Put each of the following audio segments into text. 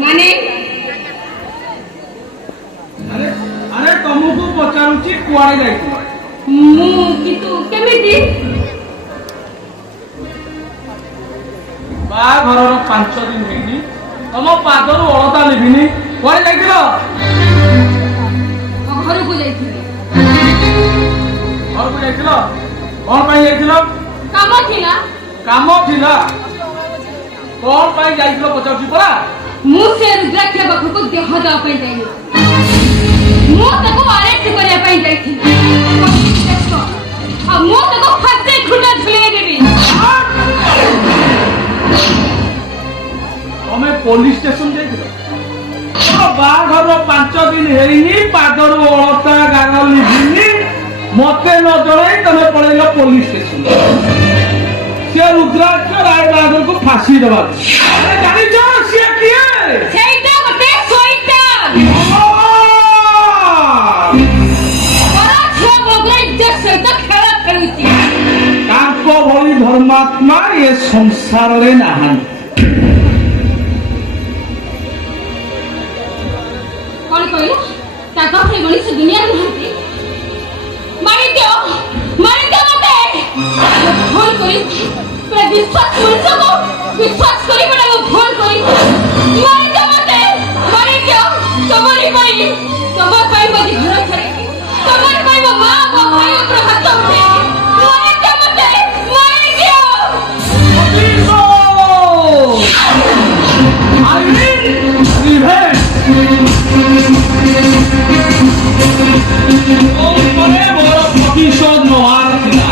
माने अरे अरे तुमको पचारुची कुआडे जाइथिल मु कितु केमिति बाघरर 5 दिन हेनी तुम पादर अलता लिबिनी कुआडे जाइथिल घर को जाइथिल घर को जाइथिल कोन पई जाइथिल काम थिला कोन पई जाइथिल पचारुची परा मु से रुद्राक्ष पाखु को देह दवा पई जाइनी मु तको अरेस्ट करिया पई जाइथि आ मु तको फटे खुटा झुले देबी तमे पुलिस स्टेशन जाइथिल तो बाघर 5 दिन हेनी पादर अलता गागल लिबिनी मते न जणे तमे पळेला पुलिस स्टेशन से रुद्राक्ष राय बाघर को फांसी देबा अरे जानि छ से किए सेइटा गोटे सोइटा बड़ा छो बगै जे सेइटा खेला खेलुची ताको भली धर्मात्मा ये संसार रे नाहन कौन कहला ताको हे गणी से दुनिया में हंती मारी दियो मते फोन करी पूरा विश्वास करी बड़ा वो फोन करी मारी दियो तुम्हारी भाई तुम्हार भाई बदी घर छड़े तुम्हार भाई वो मां वो भाई ऊपर हाथ उठे मारी दियो I mean revenge ओ परे मोर प्रतिशोध नोहार थिला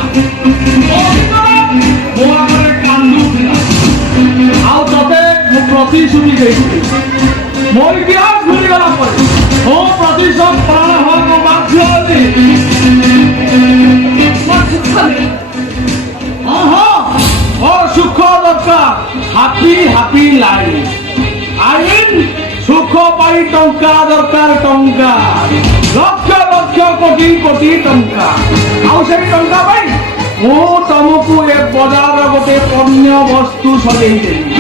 ओ आमरे कांदू थिला आउ तते मु प्रतिशोधी गई मोर इतिहास भूली गला पर ओ प्रतिशोध प्राण हो बाध्य होती और सुख दरकार हापी लाइफ आईन सुख पाई टंका दरकार टंका लक्ष लक्ष कोटी कोटी टंका आउ से टंका पाई मु तुमको ए बाजार गोटे पण्य वस्तु सजई देली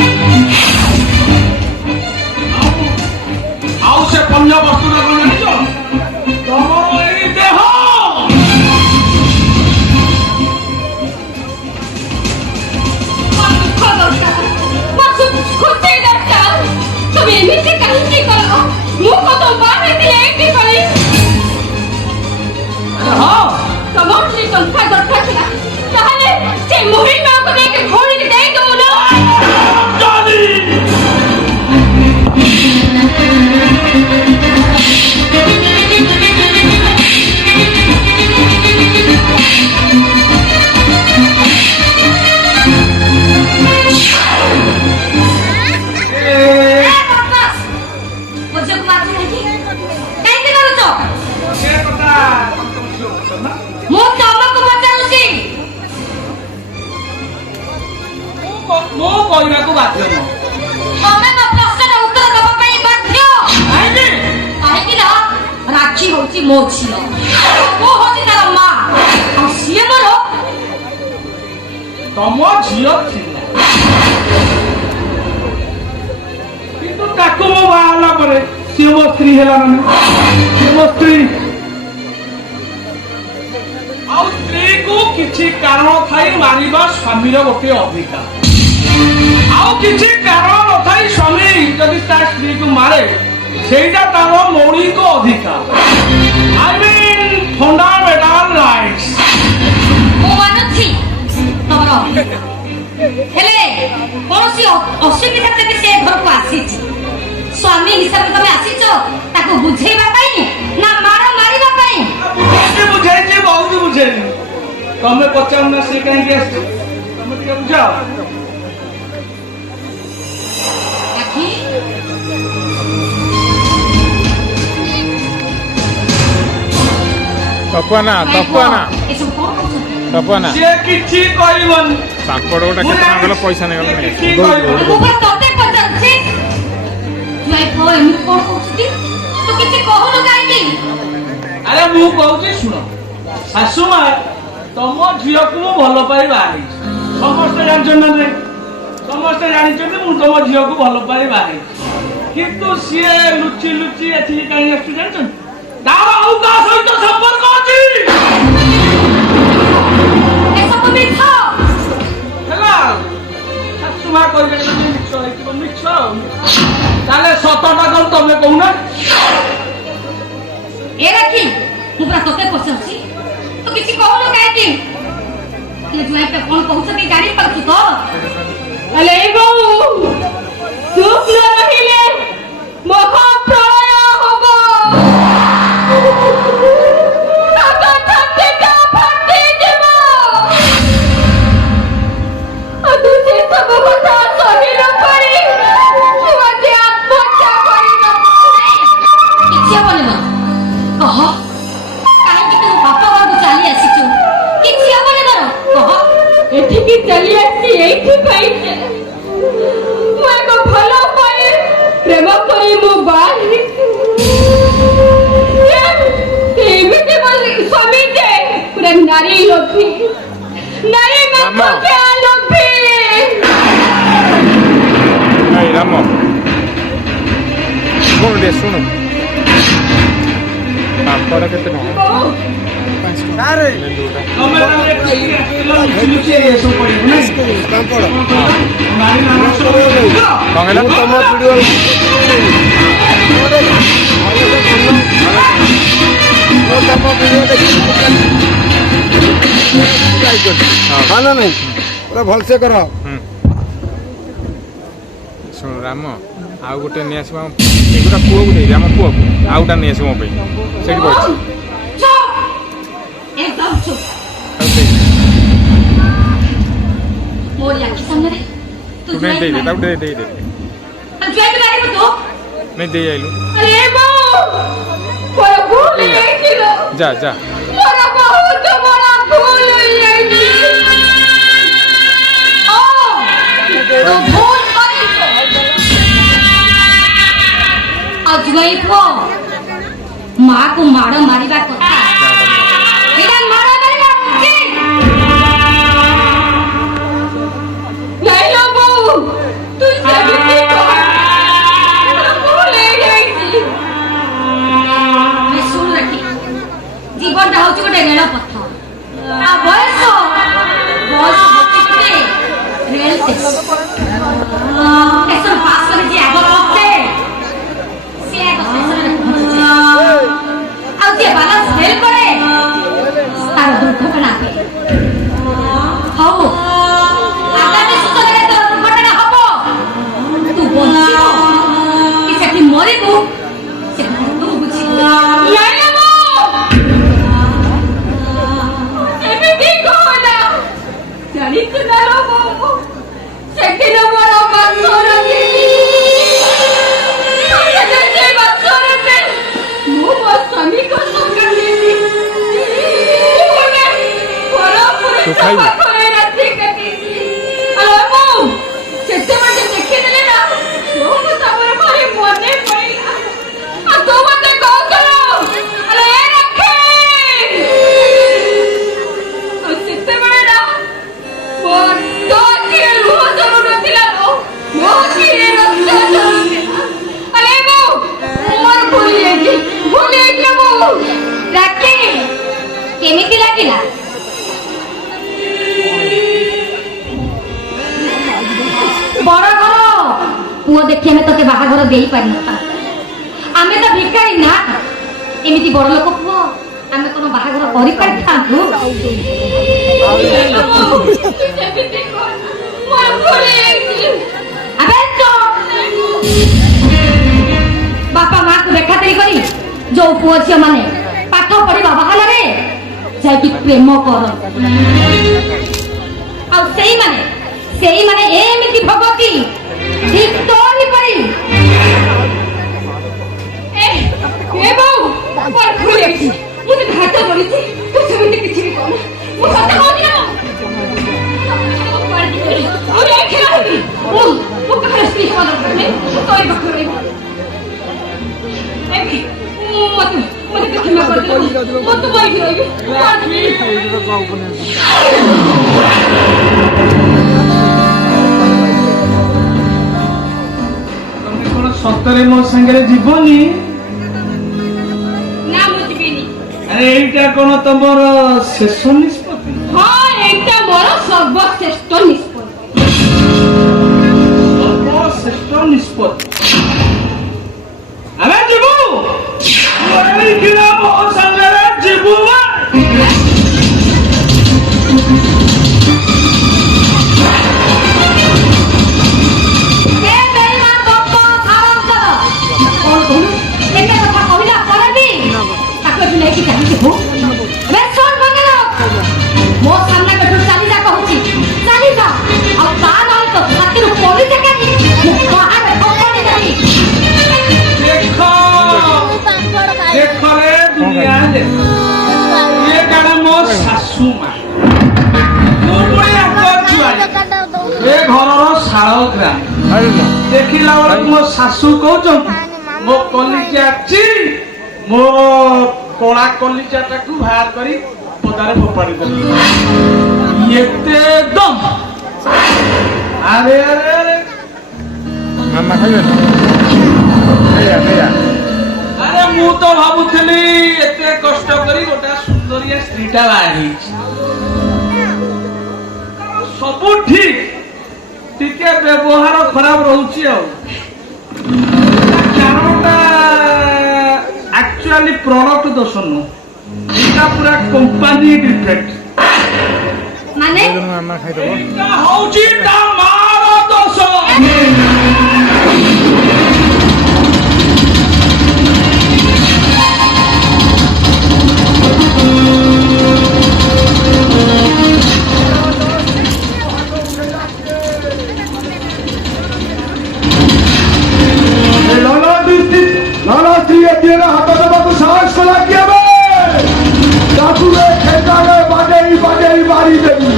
आउ से पण्य वस्तु ना कोन जानिछ तमरो एई देह तुम एमिति कहीं करो मु को तो बाहर दिले की करी हां तमोर से टंका दरकार छला ताहले से मोहिन मां को देके घोड़ी दे दो ना जानी मो कहना को बाध्य न तमे म प्रश्न उत्तर दबा पई बाध्य आइले काहे कि ना राक्षी होची मो छियो वो होची तार मां आ सिए मोर तम झियो थिला किंतु ताको मो बाहला परे से मो स्त्री हेला ना से मो स्त्री आउ स्त्री को किछि कारण थाई मारिबा स्वामीर गोटे अधिकार आउ किछि कारण नथाई स्वामी जदि ता स्त्री को मारे सेटा तार मौलिक अधिकार आई मीन फंडामेंटल राइट्स ओ मानछि तमरो हेले कोनसी असुविधा तके से घर को आसीछि स्वामी हिसाब तमे आसीछो ताको बुझेबा पई ना मारिबा पई बुझेछि बहुत बुझेनि तमे पचाम ना से कहीं के तमे के बुझाओ तपना से किछि कहबन सापड़ गोटा केतना गला पैसा नै गला मुगर तते पचाछि तुई को एमि कोन कहछि तो किछि कहलो काई अरे मु कहछि सुनो सासु मा तम झियो को भलो पाई बाही समस्त जानछन ना समस्त जानिछन मु तम झियो को भलो पाई बाही କିନ୍ତୁ ସିଏ ଲୁଚି ଲୁଚି ଏଠିକି କାହିଁକି ଆସୁଛି ଜାଣିଛନ୍ତି? ତାର ଆଉ କାହା ସହିତ ସମ୍ପର୍କ ଅଛି। ଏସବୁ ମିଛ। ହେଲା ଶାଶୁ ମା କହିଲେ ମିଛ ହେଇଥିବ ମିଛ। ତାହେଲେ ସତଟା କଣ ତମେ କହୁନ? ଏ ରାଖି ମୁଁ ପୁରା ତତେ ପଚାରୁଛି ତୁ କିଛି କହୁନୁ କାହିଁକି? ଜୁଆଇଟା କଣ କହୁଛନ୍ତି ଜାଣିପାରୁଛୁ ତ? ହେଲେ ଏଇ ବୋଉ ଚୁପ୍ ନ ରହିଲେ ମହାପ୍ରଳୟ ହବ। ତାଙ୍କ ଛାତିଟା ଫାଟିଯିବ। ଆଉ ତୁ ସେ ସବୁ କଥା ସହି ନ ପାରି ତୁ ଆଜି ଆତ୍ମହତ୍ୟା କରିନବୁ। କିଛି ହବନି ମା କହ କାହିଁକି ତୁ ବାପ ଘରକୁ ଚାଲି ଆସିଛୁ? କିଛି ହବନି ତୋର କହ। ଏଠିକି ଚାଲି ଆସି ଏଇଥିପାଇଁ ଯେ ମୁଁ ଏକ ଭଲ ପାଇଁ ପ୍ରେମ କରି ମୁଁ ବାହା ହେଇଛି। ଏମିତି ମୋ ସ୍ୱାମୀ ଯେ ପୁରା ନାରୀ ଲୋଭୀ, ନାରୀ ମାତ୍ରକେ ଲୋଭୀ। ଏଇ ରାମ ଶୁଣୁ ଟିକେ ଶୁଣୁ ପାମ୍ପଡ଼ କେତେ ଟଙ୍କା? ବୋଉ ଲେମ୍ବୁଟା ତମେ ତାହେଲେ ଏଠିକି ଆସିଲ, ଲୁଚି ଲୁଚି ଏସବୁ କରିବ ନାଇଁ? ନାରୀ ନାରୀ ସବୁ କଣ ହେଲା? ହଁ ନା ନାଇଁ ପୁରା ଭଲସେ କର। ଶୁଣୁ ରାମ ଆଉ ଗୋଟେ ନେଇଆସିବ ଏଗୁଟା ପୁଅକୁ ଦେଇଦେ ଆମ ପୁଅକୁ ଆଉ ଗୋଟା ନେଇଆସିବ ମୋ ପାଇଁ ସେଇଠି ପଡ଼ିଛି ଚୁପ୍ ଏକଦମ ଚୁପ୍। ଆଉ ଦେଇଦେ ମୋରି ଆଖି ସାମ୍ନାରେ ତୁ ତୁ ନେଇ ଦେଇଦେ ତାକୁ ଦେଇଦେ ଜୁଆଇକି ବାହାରିବୁ ତୁ? ନେଇ ଦେଇ ଆଇଲୁ ଆରେ ବୋଉ ମୋର ଭୁଲ ହେଇଯାଇছিল। ଯା ଯା ମୋର ବହୁତ ବଡ଼ ଭୁଲ ହେଇଯାଇଛି। ଓ ତୁ ଭୁଲ କରିଛୁ। ଆଉ ଜୁଆଇ ପୁଅ ମାକୁ ମାଡ଼ ମାରିବା କଥା ଏଇଟା ମାଡ଼ ମାରିବା ଉଚିତ। ନାଇଁ ଲୋ ବୋଉ ତୁ ସେମିତି କହ। ମୋର ଭୁଲ ହେଇଯାଇଛି। ଆରେ ଶୁଣୁ ରାଖି ଜୀବନଟା ହଉଛି ଗୋଟେ ରେଳପଥ ଆଉ ବୟସ ହଉଛି ଗୋଟେ ରେଳ ଷ୍ଟେସନ ପାସ୍ କରି ଯିଏ ଆଗ ପହଞ୍ଚେ ସିଏ ଆଗ ଷ୍ଟେସନରେ ପହଞ୍ଚେ ଆଉ ଯିଏ ବାଲାନ୍ସ ଫେଲ କରେ ତାର ଦୁର୍ଘଟଣା ହୁଏ। ହଉ ଆଗାମୀ ସୂଚନାରେ ତୋର ଦୁର୍ଘଟଣା ହବ ତୁ ବଞ୍ଚିବୁ କି ସେଠି ମରିବୁ ସେ ତୁ ବୁଝିବୁ। ନାଇଁ ଲୋ ବୋଉ ଏମିତି କହନା। ଜାଣିଛୁ ନା ଲୋ ବୋଉ ସେଦିନ ମୋର ବାସରରେ ମୁଁ ମୋ ସ୍ୱାମୀଙ୍କ ସକାଶେ ତୁ ଖାଇବୁ? ରାତି କାଟିଛି। ଆଉ ବୋଉ ସେତେବେଳେ ଦେଖିଦେଲେ ନା ବହୁତ ତମର ଭାରି ମନେ ପଡ଼ିଲା। ଆଉ ତୁ ମତେ କହୁଥିଲୁ ଆରେ ଏ ରାଖି। ଆଉ ସେତେବେଳେ ନା ମୋ ତୋ ଆଖିରେ ଲୁହ ଝରୁନଥିଲା ଲୋ, ମୋ ଆଖିରେ ରକ୍ତ ଝରୁଥିଲା। ଆରେ ବୋଉ ମୋର ଭୁଲ ହେଇଯାଇଛି ବୋଉ। ରାଖି କେମିତି ଲାଗିଲା? ବଡ ଘର ପୁଅ ଦେଖି ଆମେ ତତେ ବାହାଘର ଦେଇପାରିନଥାନ୍ତୁ। ଆମେ ତ ଭିକାରୀ ନା ଏମିତି ବଡ ଲୋକ ପୁଅ ଆମେ କଣ ବାହାଘର କରିପାରିଥାନ୍ତୁ? ସେମିତି କହନା, ମୋର ଭୁଲ ହେଇଯାଇଛି। ଆବେ ଚୁପ୍। ବାପା ମାକୁ ଦେଖାଦେଇ କରି ଯୋଉ ପୁଅ ଝିଅ ମାନେ ପାଠ ପଢିବା ବାହାନାରେ ଯାଇକି ପ୍ରେମ କରନ୍ତି ଆଉ ସେଇମାନେ ଏମିତି ଭଗତି ଠିକ ତୋରି ପରି। ଏ ବୋଉ ମୋର ଭୁଲ ହେଇଯାଇଛି। ମୁଁ ତ ହାତ ବଢିଛି ତୁ ସେମିତି କିଛି ବି କହନା। ମୁଁ ସତ କହୁଛି ନା ମୁଁ ଯାଇକି ରହିବି। ମୁଁ କାହାର ସ୍ତ୍ରୀ ହବା ଦରକାର ନାହିଁ। ମୁଁ ତୋରି ପାଖରେ ରହିବି। ମତେ କ୍ଷମା କରିଦେବୁ। ମୁଁ ତ ବଇକି ରହିବି। ତମେ କଣ ସତ ସତରେ ମୋ ସାଙ୍ଗରେ ଯିବନି? ନା ମୁଁ ଯିବିନି। ଆରେ ଏଇଟା କଣ ତମର ଶେଷ ନିଷ୍ପତ୍ତି? ହଁ ଏଇଟା ମୋର ସର୍ବଶ୍ରେଷ୍ଠ ନିଷ୍ପତ୍ତି। ସର୍ବଶ୍ରେଷ୍ଠ ନିଷ୍ପତ୍ତି। ଆମେ ଯିବୁ ଏଇଖିଣା ମୋ ସାଙ୍ଗରେ ଯିବୁ ବା। ଏ ବେଇମାନ ଗପ ହାରାମଜାଦା। କଣ କହିଲୁ? ଏତେ କଥା କହିଲା ପରେ ବି ତାକୁ ଏଠୁ ନେଇକି ଚାଲିଯିବୁ? ବେ ଶୁଣ ବଙ୍ଗର, ମୋ ସାମ୍ନା ବେଠୁ ଚାଲିଯା କହୁଛି, ଚାଲିଯା। ଆଉ ତା ନହେଲେ ତ ଛାତିରୁ ପଡ଼ିছে କାଲି ମୁଁ ବାହାରେ ଫୋପାଡ଼ି ଦେବି। ଦେଖ ଦେଖରେ ଦୁନିଆ ଦେଖ, ଇଏ କାଳେ ମୋ ଶାଶୁ ମା, ମୁଁ ପୁଣି ଆଗ ଛୁଆ, ଏ ଘରର ଶାଳ ଗ୍ରାମ। ଦେଖିଲା ବେଳକୁ ମୋ ଶାଶୁ କହୁଛନ୍ତି ମୋ କଲିଜା ଚିରି ମୋ କଳା କଲିଜାଟାକୁ ବାହାର କରି ପଦାରେ ଫୋପାଡ଼ି ଦେଲି। ଏତେ ଦମ! ଆରେ ଆରେ ଆରେ ମାମା ଖାଇବେ ନା? ନେଇଆ ନେଇଆ। ଆରେ ମୁଁ ତ ଭାବୁଥିଲି ଏତେ କଷ୍ଟ କରି ଗୋଟେ ସୁନ୍ଦରିଆ ସ୍ତ୍ରୀଟା ବାହା ହେଇଛି, ସବୁ ଠିକ, ଟିକେ ବ୍ୟବହାର ଖରାପ ରହୁଛି। ଆଉ କାରଣଟା ଆକ୍ଚୁଆଲି ପ୍ରଡକ୍ଟ ଦୋଷ ନୁହଁ, ଏଇଟା ପୁରା କମ୍ପାନୀ ଡିଫେକ୍ଟ। ମାନେ ମାମା ଖାଇଦେବ। ଏଇଟା ହଉଛି ତା ମାର ଦୋଷ। লালা স্ত্রী দিয়ে হাত দেବାକୁ সাহস কলা কি হবে? তাকে খেতালে বাজেই বাজেই বাড়ি দেবি।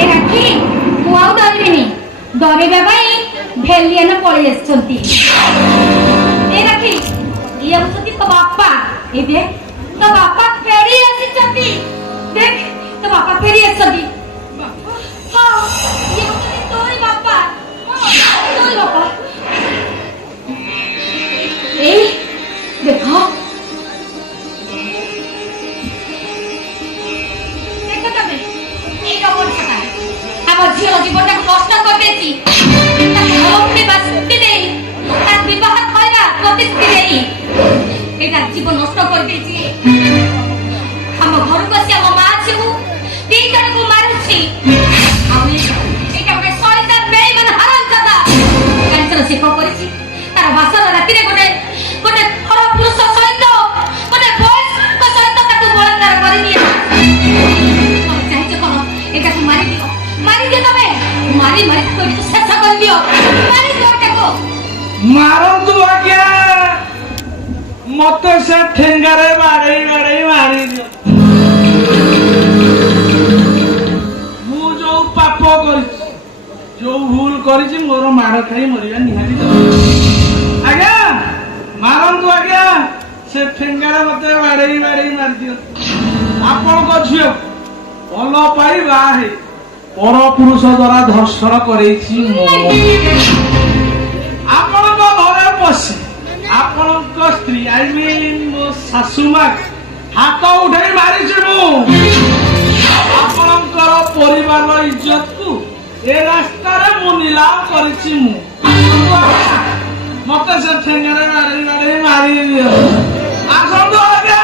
ଏ ରାକ୍ଷୀ, ମୁଁ ଆଉ ଡରିବିନି। ଡରିବା ପାଇଁ ଭେଲିଆନ ପଳେଇ ଆସିଛନ୍ତି। ଏ ରାକ୍ଷୀ, ଇଏ ହଉଛନ୍ତି ତୋ ବାପା। ଏ ଦେଖ, ତୋ ବାପା ଫେରି ଆସିଛନ୍ତି। ଦେଖ, ତୋ ବାପା ଫେରି ଆସିଛନ୍ତି। ହଁ, ଇଏ ହଉଛନ୍ତି ତୋରି ବାପା। ତୋରି ବାପା। ଏଇ ଦେଖ, ଦେଖ ତମେ, ଏଇ ଅବସ୍ଥାଟା ଆମ ଝିଅର ଜୀବନଟାକୁ ନଷ୍ଟ କରିଦେଇଛି। ତାକୁ ଭଲ ବାସ୍ତି ଦେଇ, ତା ବିବାହ କରିବା ପ୍ରତିଶ୍ରୁତି ଦେଇ ଏଇଟା ଜୀବନ ନଷ୍ଟ କରିଦେଇଛି। ଆମ ଘରକୁ ଆସି ଆମ ମା ଝିଅକୁ ଦି ଜଣକୁ ମାରୁଛି। ଆଉ ଏଇଟା ଗୋଟେ ଶୈତାନ ବେଇମାନ ହାରାମଜାଦା। ଜାଣିଛ ସେ କଣ କରିଛି? ତାର ବାସର ରାତିରେ ଗୋଟେ ଗୋଟେ ଖରାପ ପୁରୁଷ ସହିତ, ଗୋଟେ ବୟସ୍କ ସହିତ ତାକୁ ବଳାତ୍କାର କରିଦିଏ। ତମେ ଚାହିଁଛ କଣ? ଏଟାକୁ ମାରିଦିଅ, ମାରିଦିଅ ତମେ, ମାରି ମାରି ତାକୁ ଏଠିକୁ ଶେଷ କରିଦିଅ, ମାରିଦିଅ ଏଟାକୁ। ମାରନ୍ତୁ ଆଜ୍ଞା, ମତେ ସେ ଠେଙ୍ଗାରେ ବାଡେଇ ବାଡେଇ ମାରିଦିଅ। ମୁଁ ଯୋଉ ପାପ କରିଛି, ଯୋଉ ଭୁଲ କରିଛି, ମୋର ମାର ଖାଇ ମରିବା ନିହାତି ଦରକାର। ଆଜ୍ଞା ମାରନ୍ତୁ ଆଜ୍ଞା, ସେ ଠେଙ୍ଗାରେ ମତେ ବାଡେଇ ବାଡେଇ ମାରିଦିଅ। ଆପଣଙ୍କ ଝିଅ ଭଲ ପାଇ ବାହା ହେଇ ପର ପୁରୁଷ ଦ୍ଵାରା ଧର୍ଷଣ କରେଇଛି ମୁଁ। ଆପଣଙ୍କ ଘରେ ପଶି ଆପଣଙ୍କ ସ୍ତ୍ରୀ ଆଇ ମିନ୍ ମୋ ଶାଶୁ ମା ହାତ ଉଠେଇ ମାରିଛି ମୁଁ। ଆପଣଙ୍କର ପରିବାରର ଇଜ୍ଜତକୁ ଏ ରାସ୍ତାରେ ମୁଁ ନିଲାମ କରିଛି ମୁଁ। ମତେ ସେ ଠେଙ୍ଗାରେ ବାଡେଇ ବାଡେଇ ମାରି ଦିଅ। ଆସନ୍ତୁ ଆଜ୍ଞା।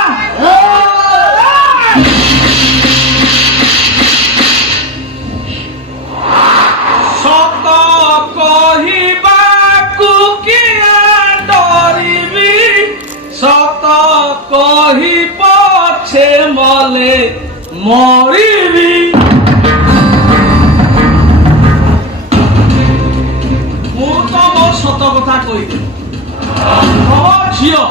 ସତ କହିବାକୁ କିଏ ଡରିବି, ସତ କହି ପଛେ ମଲେ ମରିବି। ମୁଁ ତ ମୋ ସତ କଥା କହିବି। ମୋ ଝିଅ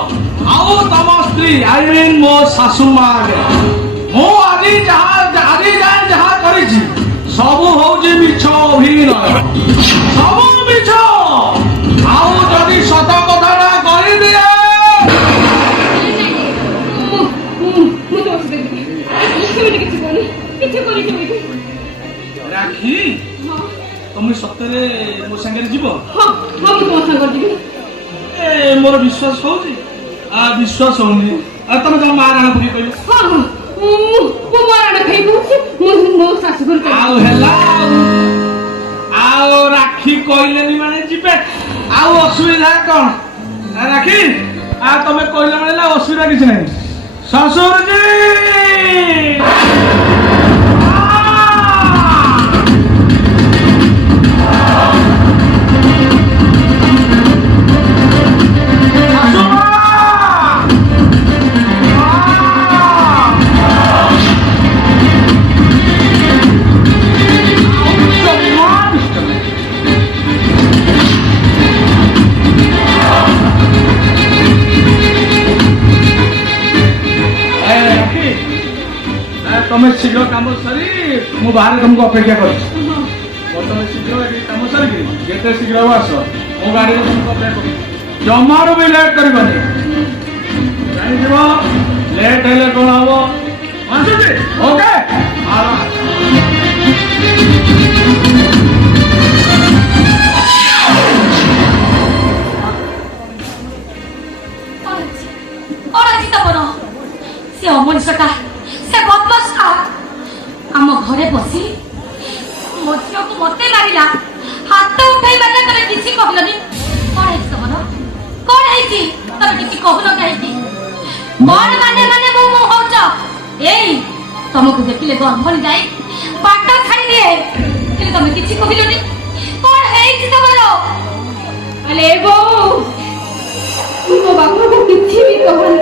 ଆଉ ତମ ସ୍ତ୍ରୀ ଆଇ ମିନ୍ ମୋ ଶାଶୁ ମା ଆଗେ ମୁଁ ଆଜି ଯାଏ ଯାହା କରିଛି ସବୁ ହଉଛି ମିଛ ଅଭିନୟ, ସବୁ ମିଛ। ଆଉ ଯଦି ସତ তুমি ସତରେ ମୋ ସାଙ୍ଗରେ ଯିବ ହଁ ହଁ ମୁଁ ତୁମ ସାଙ୍ଗରେ ଯିବି ଏ ମୋର ବିଶ୍ୱାସ ହଉଛି ବିଶ୍ୱାସ ହଉନି ଆଉ ତମେ ତମ ମା ରାଣ ପକେଇ କହିବ ହଁ ହଁ ମୁଁ ମରଣ ଖାଇ କହୁଛି ମୁଁ ମୋ ଶାଶୁ ଘର ଆଉ ହେଲା ଆଉ ରାକ୍ଷୀ କହିଲେନି ମାନେ ଯିବେ ଆଉ ଅସୁବିଧା କଣ ରାକ୍ଷୀ ଆଉ ତମେ କହିଲେ ମାନେ ଅସୁବିଧା କିଛି ନାହିଁ ଶ୍ୱଶୁରଜୀ ତମେ ଶୀଘ୍ର କାମ ସାରି ମୁଁ ବାହାରେ ତମକୁ ଅପେକ୍ଷା କରୁଛି ତମେ ଶୀଘ୍ର ଏଠି କାମ ସାରିକି ଯେତେ ଶୀଘ୍ର ଆସ ମୁଁ ଗାଡ଼ିରେ ତମକୁ ଅପେକ୍ଷା କରୁଛି ଜମାରୁ ବି ଲେଟ୍ କରିବନି ଜାଣିଥିବ ଲେଟ୍ ହେଲେ କଣ ହବ ଆସୁଛି ଓକେ ସେ ଅମଣିଷଟା ସେ ବଦମାସଟା ଆମ ଘରେ ବସି ମୋ ଝିଅକୁ ମତେ ମାରିଲା ହାତ ଉଠେଇ ମାରିଲା ତମେ କିଛି କହିଲନି କଣ ହେଇଛି ତମର କଣ ହେଇଛି ତମେ କିଛି କହୁନ କାହିଁକି କଣ ମାନେ ମୁଁ ହଉଛ ଏଇ ତମକୁ ଦେଖିଲେ ଗର୍ଭଣି ଯାଇ ବାଟ ଛାଡି ଦିଏ କିନ୍ତୁ ତମେ କିଛି କହିଲନି କଣ ହେଇଛି ତମର ଆରେ ବୋଉ ମୋ ବାପାକୁ କିଛି ବି କହନି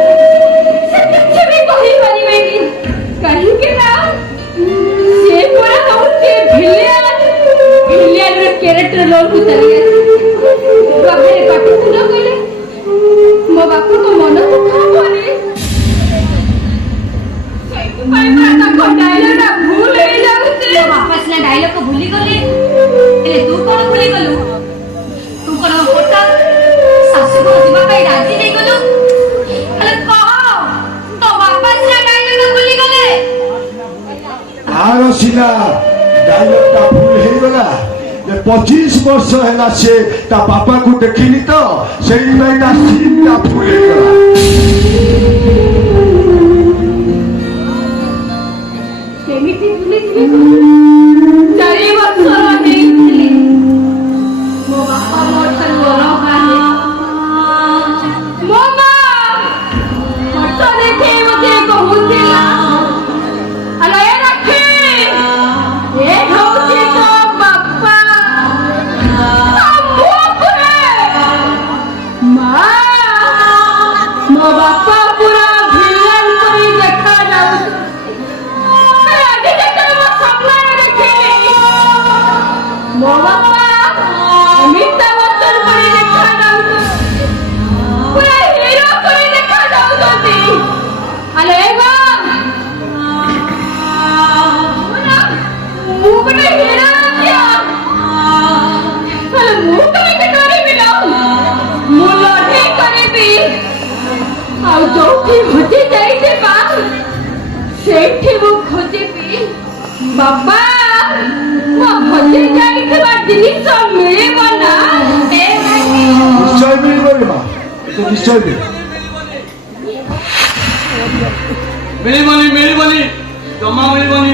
ସେ କିଛି ବି କହିପାରିବେନି କାହିଁକି ନା ସେ ପୁରା ହଉଛି ଭିଲିଆନର କ୍ୟାରେକ୍ଟର ରୋଲକୁ ଚାଲି ଆସିଛି ବାପାରେ ପାଟିକୁ ନ କଲେ ମୋ ବାପାଙ୍କ ମନ ଦୁଃଖ ହବନି ସେଇଥିପାଇଁ ପୁରା ତାଙ୍କ ଡାଇଲଗଟା ଭୁଲ ହେଇଯାଉଛି ତୋ ବାପା ସିନା ଡାଇଲଗ ଭୁଲିଗଲେ ହେଲେ ତୁ କଣ ଭୁଲିଗଲୁ ତୁ କଣ ଫୋଟା ଶାଶୁଘର ଯିବା ପାଇଁ ରାଜି ହେଇଗଲୁ ହେଲେ କହ ତୋ ବାପା ସିନା ଡାଇଲଗ ଭୁଲିଗଲେ आर सिना डायलॉग का भूल हो गला जे 25 वर्ष हैला से ता पापा को देखिनी तो सेही में ता सीन का भूल हो गला केमिति भूलिଯିବି 4 ବର୍ଷ ହେଇଥିଲି ମୋ ବାପା ମୋ ଠାରୁ ଅଲଗା ମୋ ମା ଫଟୋ ଦେଖି ମତେ କହୁଥିଲା ଆଲୋ ଏ ରାକ୍ଷୀ ଏ ହଉଛି ତୋ ବାପା ମା ମୋ ବାପା ପୁରା ଭିଲେନ ପରି ଦେଖାଯାଉଛି ମୋ ବାପା ଅମିତାଭ ବଚ୍ଚନ ପରି ଦେଖାଯାଉଛନ୍ତି ପୁରା ହିରୋ ପରି ଦେଖାଯାଉଛନ୍ତି ଆଲୋ ଏ ମା ମୁଁ ଗୋଟେ ହିରୋ ମୁଁ କାହିଁକି ଡରିବି ନା ମୁଁ ଲଢ଼େଇ କରିବି ଆଉ ଯୋଉଠି ହଜି ଯାଇଥିବା ସେଇଠି ମୁଁ ଖୋଜିବି ବାବା ମୋ ହଜି ଯାଇଥିବା ଜିନିଷ ମିଳିବ ନା निश्चय मिलबो रे मां तो निश्चय ମିଳିବନି ଜମା ମିଳିବନି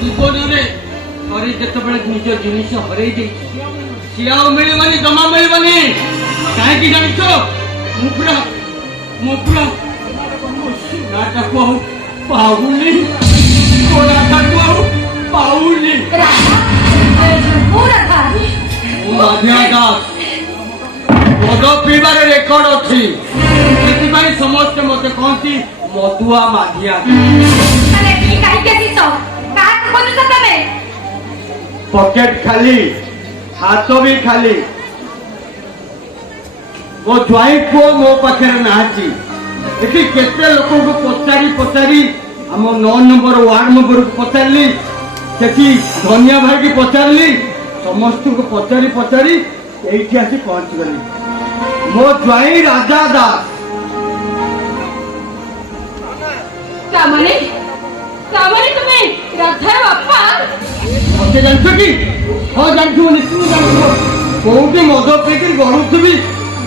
ଜୀବନରେ ଥରେ ଯେତେବେଳେ ନିଜ ଜିନିଷ ହରେଇ ଦେଇଛି ସିଏ ଆଉ ମିଳିବନି ଜମା ମିଳିବନି କାହିଁକି ଜାଣିଛ ମୁଁ ପୁରା ସୁନାଟାକୁ ଆଉ ପାଉନି କଳାଟାକୁ ଆଉ ପାଉନି ମୁଁ ମାଧିଆ ଦାସ ମଦ ପିଇବାରେ ରେକର୍ଡ ଅଛି ସେଥିପାଇଁ ସମସ୍ତେ ମତେ କହନ୍ତି ମଦୁଆ ମାଧିଆ ପକେଟ ଖାଲି ହାତ ବି ଖାଲି ମୋ ଜ୍ୱାଇଁ ପୁଅ ମୋ ପାଖରେ ନାହାନ୍ତି ଏଠି କେତେ ଲୋକଙ୍କୁ ପଚାରି ଆମ 9 ନମ୍ବର ୱାର୍ଡ ମେମ୍ବରକୁ ପଚାରିଲି ସେଠି ଧନିଆ ଭାଇକି ପଚାରିଲି ସମସ୍ତଙ୍କୁ ପଚାରି ଏଇଠି ଆସି ପହଞ୍ଚିଗଲି ମୋ ଜ୍ୱାଇଁ ରାଜା ଦାସ ତାମାନେ ତୁମେ ରାଧା ବାପା ମତେ ଜାଣିଛ କି? ହଁ ଜାଣିଥିବ, ନିଶ୍ଚିତ ଜାଣିଥିବ। କୋଉଠି ମଦ ପିଇକି ଗଡୁଥିବି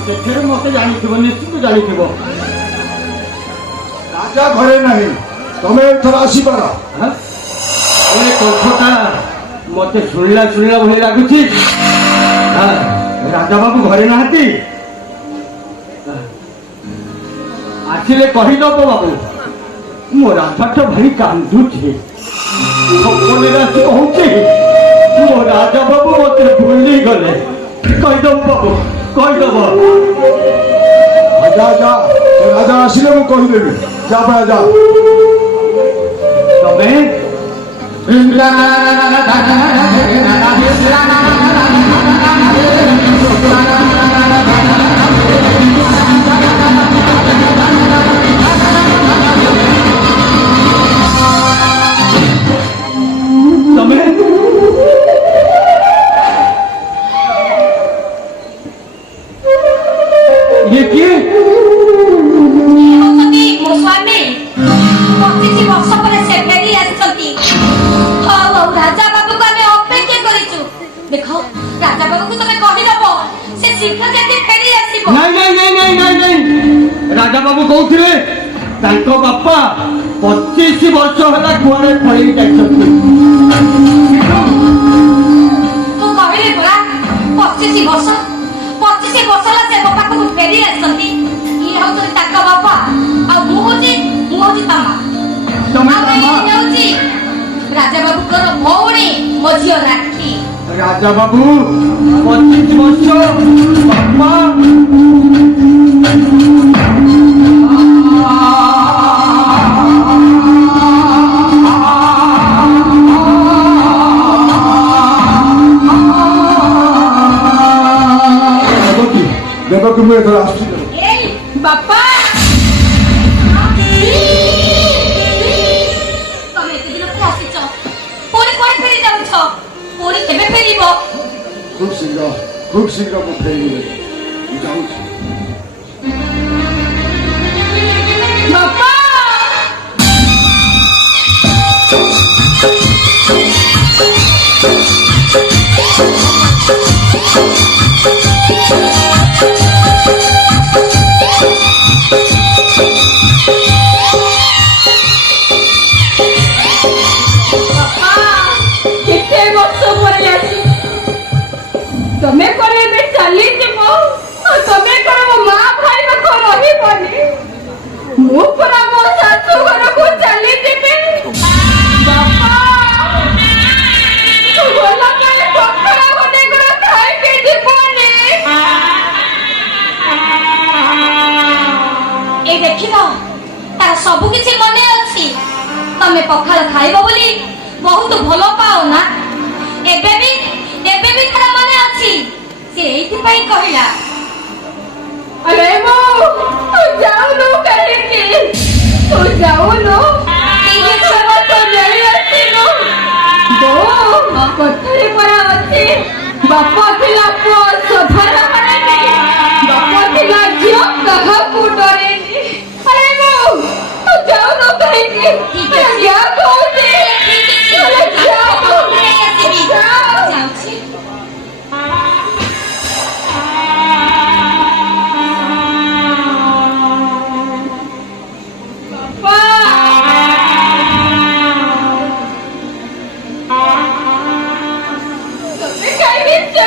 ସେଥିରେ ମତେ ଜାଣିଥିବ, ନିଶ୍ଚିତ ଜାଣିଥିବ। ରାଜା ଘରେ ନାହିଁ, ତମେ ଏଥର ଆସିପାର। ହାଁ? ଏ କଥାଟା ମତେ ଶୁଣିଲା ଶୁଣିଲା ଭଳି ଲାଗୁଛି। ହାଁ, ରାଜା ବାବୁ ଘରେ ନାହାନ୍ତି? ଆସିଲେ କହିଦବ ବାବୁ, ମୋ ରାଜାଟା ଭାରି କାନ୍ଦୁଛି। ସପନରେ ଆସି କହୁଛି ମୋ ରାଜା ବାବୁ ମତେ ଭୁଲି ଗଲେ। କହିଦବ ବାବୁ, କହିଦବ। ଯା ଯା, ସେ ରାଜା ଆସିଲେ ମୁଁ କହିଦେବି। ଯା ବାୟା ଯା। ତମେ ତମେ ଇଏ କିଏ? ଇଏ ହଉଛନ୍ତି ମୋ ସ୍ୱାମୀ। 25 ବର୍ଷ ପରେ ସେ ଫେରି ଆସିଛନ୍ତି। ହଉ ହଉ, ରାଜା ବାବୁକୁ ଆମେ ଅପେକ୍ଷା କରିଛୁ। ଦେଖ, ରାଜା ବାବୁକୁ ତମେ କହିଦବ, ସେ ଶୀଘ୍ର ଯାଇକି ଫେରି ଆସିବ। ନାଇଁ ନାଇଁ ନାଇଁ ନାଇଁ ନାଇଁ ନାଇଁ, ରାଜା ବାବୁ କହୁଥିଲେ ତାଙ୍କ ବାପା 25 ବର୍ଷ ହେଲା କୁଆଡେ ପଳେଇ ଯାଇଛନ୍ତି। ମୁଁ କହିଲି ପରା, 25 ବର୍ଷ ହେଲା ସେ ମୋ ପାଖକୁ ଫେରି ଆସିଛନ୍ତି। ଇଏ ହଉଛନ୍ତି ତାଙ୍କ ବାପା, ଆଉ ମୁଁ ହଉଛି ତା ମା। ତମେ ଆଉ ତା ଇଏ ମା? ହେଉଛି ରାଜା ବାବୁଙ୍କର ଭଉଣୀ, ମୋ ଝିଅ ରାକ୍ଷୀ। ରାଜା ବାବୁ 25 ବର୍ଷ ବାପା ଦେବକୁ ମୁଁ ଏଥର ଆସୁଛି। ଏଇ ବାପା ତମେ ଏତେ ଦିନ ପରେ ଆସିଛ, ପୁଣି କୁଆଡେ ଫେରି ଯାଉଛ? ପୁଣି କେବେ ଫେରିବ? ଖୁବ୍ ଶୀଘ୍ର ମୁଁ ଫେରିବି। ମୁଁ ଯାଉଛି। ବାପା କେତେ ବର୍ଷ ପରେ ଆସି ତମେ କଣ ଏବେ ଚାଲିଯିବ? ତମେ କଣ ମୋ ମା ଭାଇ ପାଖ ରହିବନି? ମୁଁ ପରା ମୋ ଶାଶୁ ଘରକୁ ଚାଲିଯିବି। ବାପା ଗଲା ପରେ ପଖାଳ ଗୋଟେ ଗୁଡ଼ ଖାଇକି ଯିବନି। ଏଇ ଦେଖିଲ, ତାର ସବୁ କିଛି ମନେ ଅଛି। ତମେ ପଖାଳ ଖାଇବ ବୋଲି ବହୁତ ଭଲ ପାଅ ନା? ଏବେ ବି ତାର ମନେ ଅଛି। ସେ ଏଇଥିପାଇଁ କହିଲା। अरे वो जाऊनु कहीं तू जाऊनु ये सब तो नहीं आती नो दो कथरी परा आती बापा थिला पो सधरा माने बापा थिला जियो कहा को डरे अरे वो तू जाऊनु कहीं क्या कहते अरे जाओ ଯାଉଛି। Tapi kayak gitu,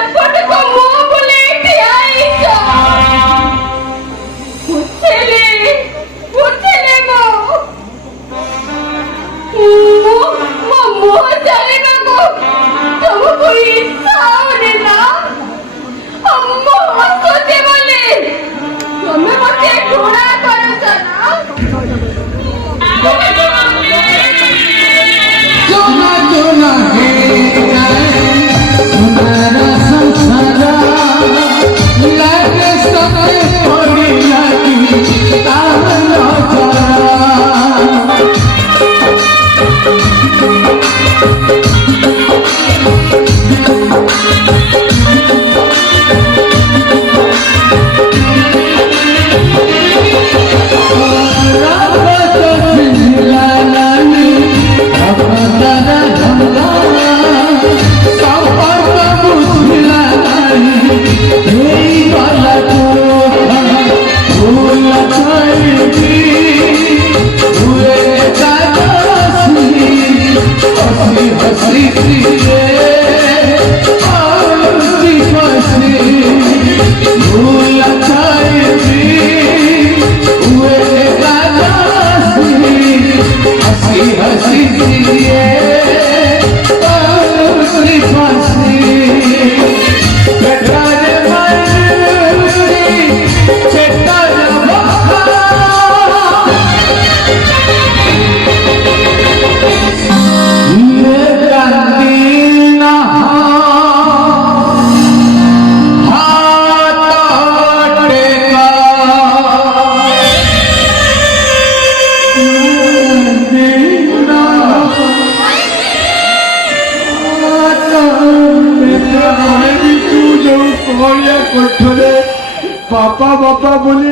বাপা বাপা বলি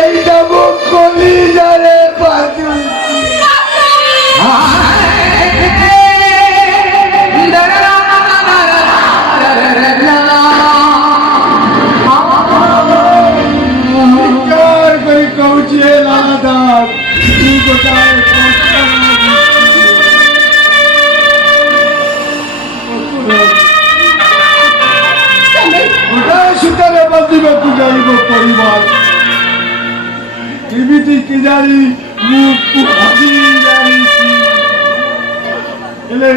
এইটা কলি যারে বাজু করে কৌছি লাদার তুই কোথায় সুতরাং বাঁধিବାକୁ যাইব ପରିବାର ଏମିତି କେଜାଣି ମୁଁ ଭାବି ଜାଣିଛି ହେଲେ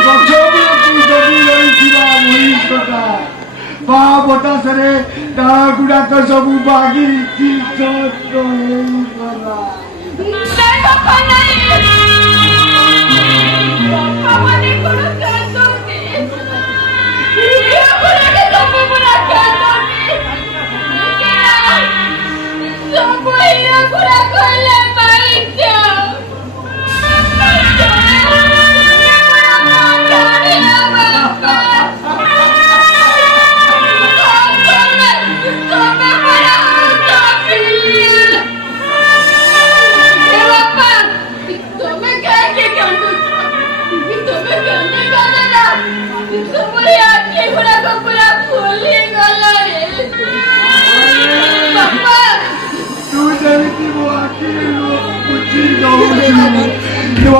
ଗଛ ଉପରକୁ ଯଦି ରହିଥିବା ମଣିଷଟା ବା ବଟାସରେ ଡାଳ ଗୁଡାକ ସବୁ ବାଗିକି ହେଇଗଲା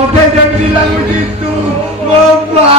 ମତେ ଯେମିତି ଲାଗୁଛି ତୁ ମୋ ମା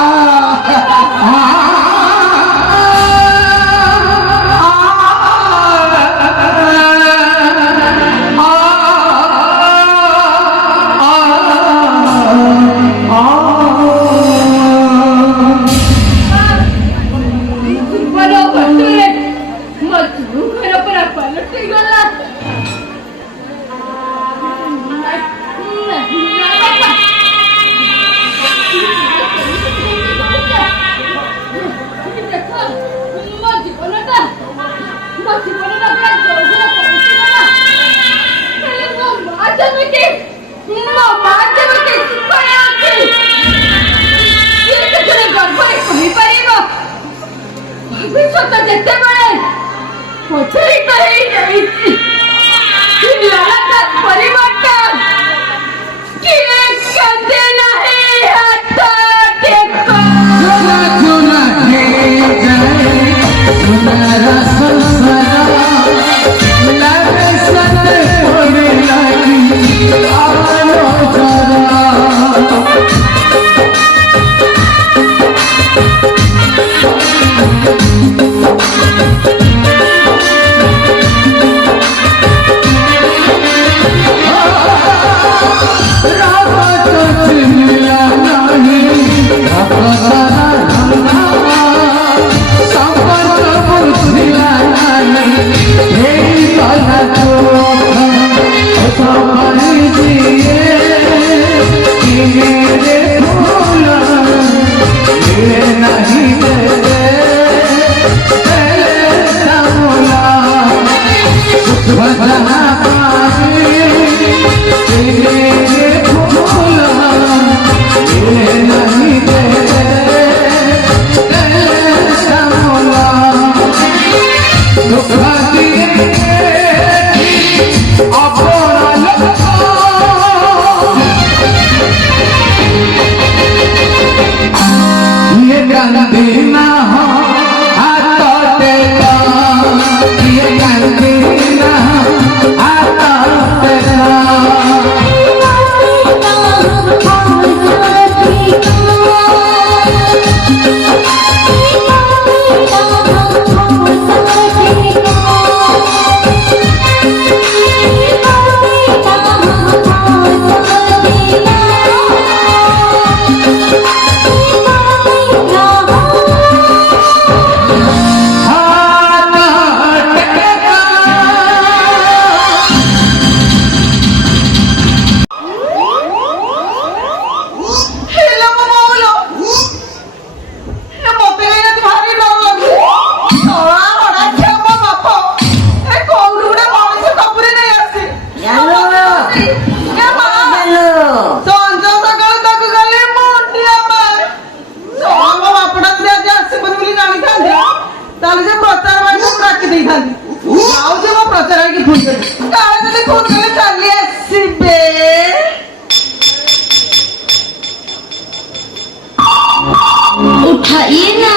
उठाइए ना।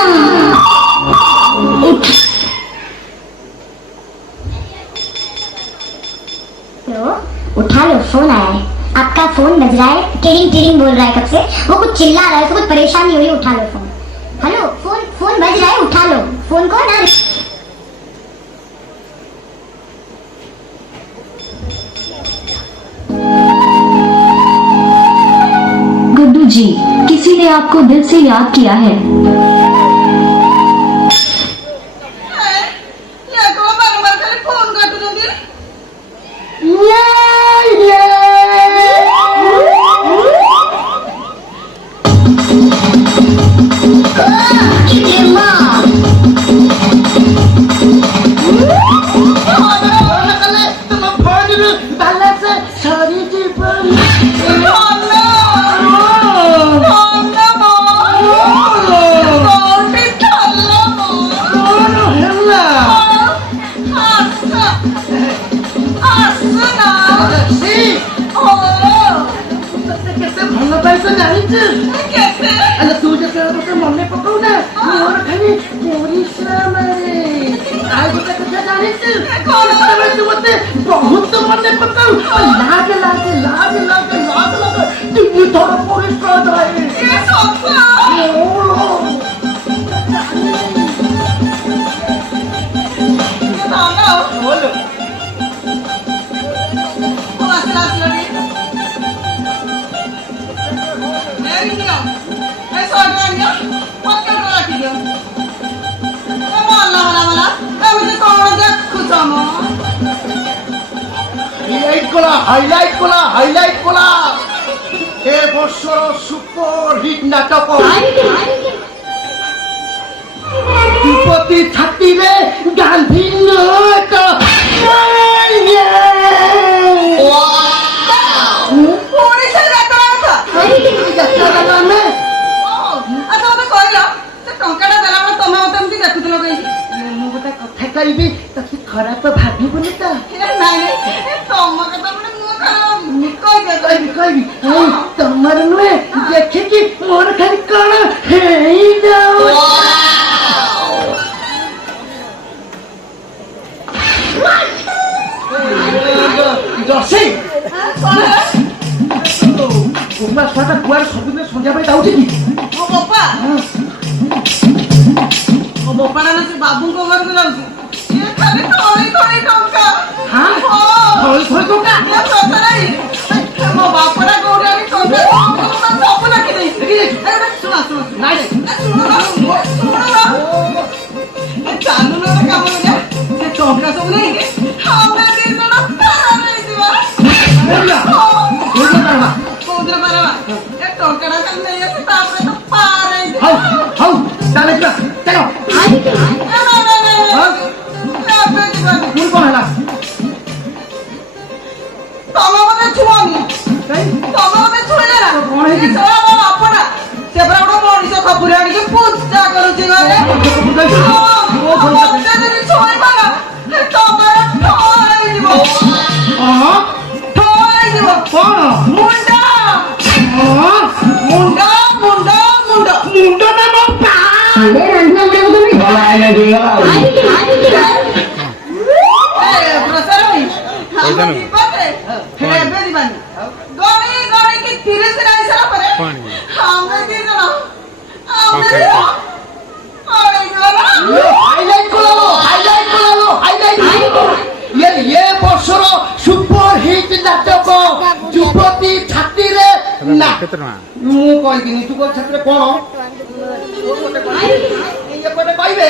उठा लो, फोन आया है। आपका फोन बज रहा है, टिरिंग टिरिंग बोल रहा है कब से। वो कुछ चिल्ला रहा है, उसको कुछ परेशानी हुई, उठा लो फोन। हेलो, फोन फोन बज रहा है, उठा लो फोन को ना। गुड्डू जी, किसी ने आपको दिल से याद किया है। बहुत मने पकाऊ लाग लाग लाग लाग लाग लाग तू थोड़ा पुलिस को दे ये सब बोलो হাইলাইট কলা এ বছর সুপার হিট নাটক দুপতি ছাতিরে গান ভিন্ন তো ଖରାପ ଭାବିବୁନି ତ କହିବି ତମର ନୁହେଁ ଦେଖିକି ମୋର ଖାଲି କଣ ହେଇଯାଉ ଛୁଆଟା କୁଆଡେ ସବୁଦିନ ସନ୍ଧ୍ୟା ପାଇଁ ଯାଉଛି କି ବାବୁଙ୍କ ଘରକୁ ଯାଉଛି ଖାଲି ଥଳି ଥଳି ଟଙ୍କା ମୋ ବାପଟା କୋଉଠି ଆଣି ଟଙ୍କା ସବୁ ଲେଖି ଦେଇଛି ଶୁଣ ଚାଲୁନ ଗୋଟେ କାମ କରିବା ସେ ଟଙ୍କା ସବୁ ନେଇକି ଆମେ ଦି ଜଣ ଫେରାର ହେଇଯିବା କୋଉଥିରେ ପାରବା ଏ ଟଙ୍କାଟା ଖାଲି ନେଇ ଆସି ତାପରେ ତ ପାର ହେଇଯିବା ହଉ ତାହେଲେ ଚାଲ କଣ ହେଲା ତମ ମତେ ଛୁଅନି ତମ ମତେ ଛୁଇଲେ ନା କଣ ହେଇଛି ମୋ ବାପଟା ସେ ପୁରା ଗୋଟେ ମଣିଷ ଖପୁରି ଆଣିକି ପୂଜା କରୁଛି ଘରେ ମତେ ଯଦି ଛୁଇଁବା ନା ତମର ହେଇଯିବ କଣ ମୁଣ୍ଡ ମୁଣ୍ଡ ମୁଣ୍ଡ ମୁଣ୍ଡ ମୁଣ୍ଡ ନା ମୋ ପା ये बर्षर सुपर हिट नाटक युवती छातीरे ना मु कहिदिनी युवती छातीरे कोन एपटे कहबे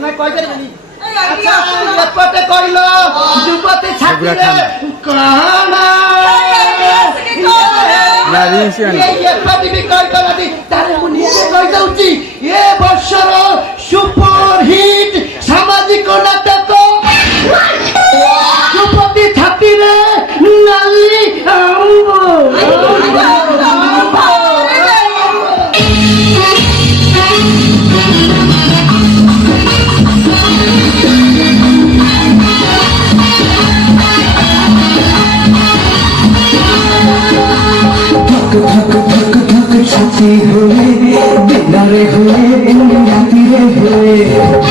मैं कहि करबेनी अच्छा एपटे कहलो युवती छातीरे कहना ये एपटे भी कहि करदी तारे मु निजे कहि दउची ये बर्षर सुपर हिट सामाजिक नाटक युवती छातीरे नाली आंब धक धक धक धक छाती हो ହୁଏ ଦିନରେ ହୁଏ ରାତିରେ ହୁଏ